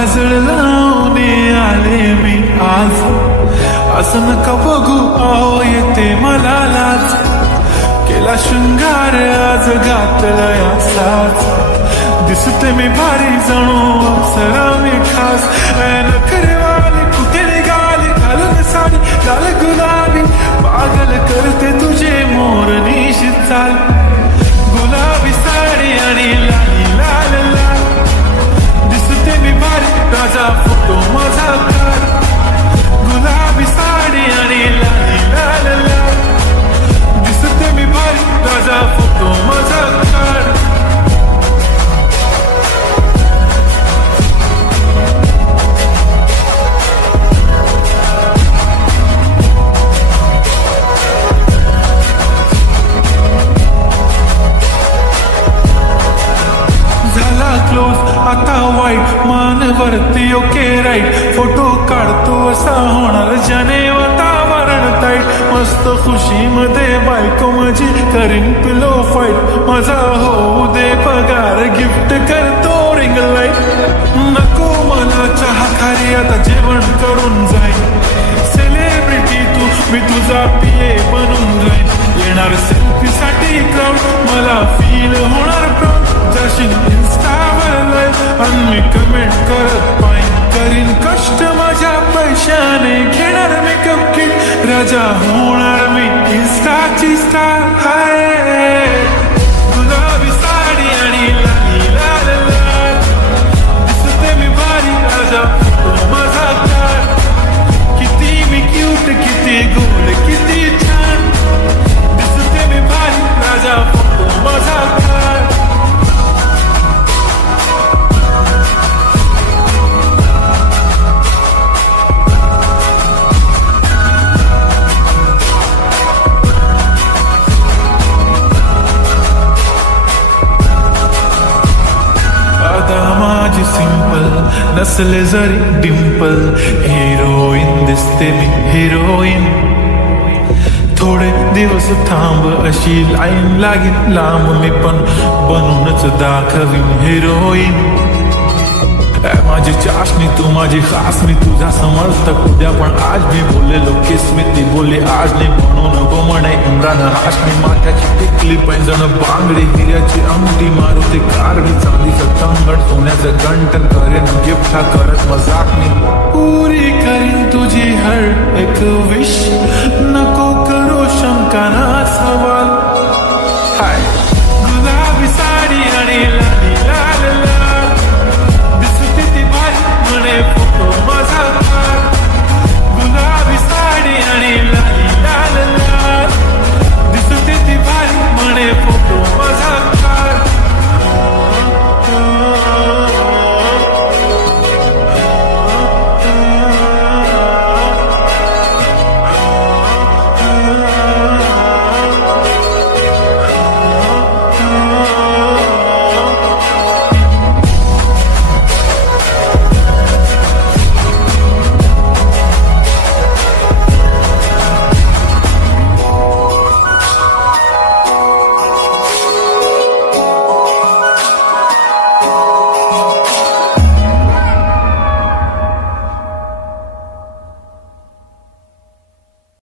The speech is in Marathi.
काजळ लावून आले मी आज, असं नका बघू अहो येते मला लाज, केला शृंगार आज घातलाय असाच, दिसते मी भारी जणू अप्सरा मी खास, नखरेवाली कुठे निघाली घालून साडी लाल गुलाबी, पागल करते तुझे मोरनीशी चाल, गुलाबी साडी आणि लाली लाल लाल, दिसते मी भारी राजा फोटो माझा काढ, गुलाबी साडी आणि लाली लाल लाल, दिसते मी भारी राजा फोटो माझा काढ. आता वाईट मान वरती ओके राईट, फोटो काढतो असा होणार ज्याने वातावरण ताईट, मस्त खुशी मध्ये बायको माझी करीन पिलो फाईट, माझा होऊ दे पगार गिफ्ट करतो रिंग लाईट, नको मला चहा खारी आता जेवण करून जाईन, सेलिब्रिटी तू मी तुझा पिये बनून जाईन, येणार सेल्फी साठी क्राऊड मला फील होणार प्राऊड, जाशील इन्स्टावर लाईव्ह आणि मी कमेंट करत पाहिन, करीन कष्ट माझ्या पैशाने, घेणार मेकअप किट राजा होणार मी इन्स्टाची स्टार. हाय गुलाबी साडी आणि लाली लाल लाल, दिसते मी भारी राजा फोटो माझा काढ, किती मी क्यूट किती गोड किती छान, दिसते मी भारी राजा फोटो माझा काढ. माझी सिंपल नसले जरी डिंपल, हिरोईन दिसते मी हिरोईन, थोडे दिवस थांब अशी लाईन लागेल लांब, मी पण बनूनच दाखवीन हिरोईन, माझी चाशनी तू माझी खास, मी तुझा समर्थक उद्या पण आज मी बोललेलो किस्मती बोले आज नाही, म्हणून नको म्हणे इम्रान हाशमी, माथ्याची टिकली पैंजण बांगडी हिऱ्याची अंगठी, मारुती कारवी चांदीचं कंगण सोन्याचं गंटन, करेन गिफ्ट हा करत मजाक मी, पुरी करीन तुझी हर एक विश,